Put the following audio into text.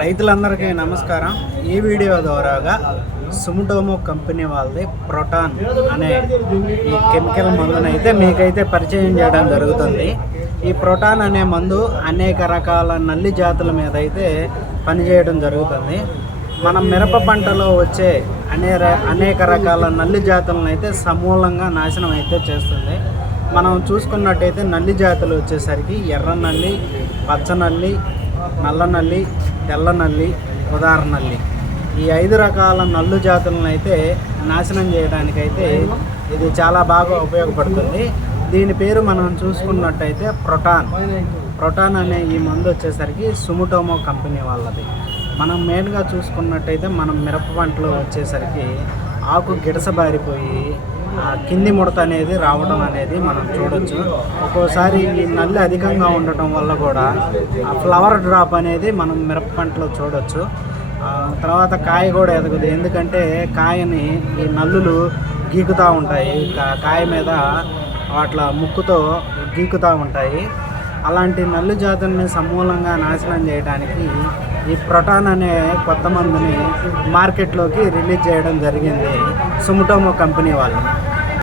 రైతులందరికీ నమస్కారం. ఈ వీడియో ద్వారాగా సుముటోమో కంపెనీ వాళ్ళది ప్రోటాన్ అనే ఈ కెమికల్ మందునైతే మీకైతే పరిచయం చేయడం జరుగుతుంది. ఈ ప్రోటాన్ అనే మందు అనేక రకాల నల్లి జాతుల మీద అయితే పనిచేయడం జరుగుతుంది. మనం మిరప పంటలో వచ్చే అనేక రకాల నల్లి జాతులను అయితే సమూలంగా నాశనం అయితే చేస్తుంది. మనం చూసుకున్నట్టయితే నల్లి జాతులు వచ్చేసరికి ఎర్ర నల్లి, పచ్చ నల్లి, నల్ల నల్లి, తెల్ల నల్లి, ఉదార నల్లి, ఈ 5 రకాల నల్లు జాతులను అయితే నాశనం చేయడానికైతే ఇది చాలా బాగా ఉపయోగపడుతుంది. దీని పేరు మనం చూసుకున్నట్టయితే ప్రోటాన్ అనే ఈ మందు వచ్చేసరికి సుముటోమో కంపెనీ వాళ్ళది. మనం మెయిన్గా చూసుకున్నట్టయితే మనం మిరప పంటలో వచ్చేసరికి ఆకు గిడసబారిపోయి కింది ముడత అనేది రావడం అనేది మనం చూడొచ్చు. ఒక్కోసారి ఈ నల్లి అధికంగా ఉండటం వల్ల కూడా ఆ ఫ్లవర్ డ్రాప్ అనేది మనం మిరప పంటలో చూడొచ్చు. తర్వాత కాయ కూడా ఎదగదు, ఎందుకంటే కాయని ఈ నల్లులు గీకుతూ ఉంటాయి, కాయ మీద వాట్ల ముక్కుతో గీకుతూ ఉంటాయి. అలాంటి నల్లు జాతుల్ని సమూలంగా నాశనం చేయడానికి ఈ ప్రోటాన్ అనే కొత్త మందుని మార్కెట్లోకి రిలీజ్ చేయడం జరిగింది సుముటోమో కంపెనీ వాళ్ళు.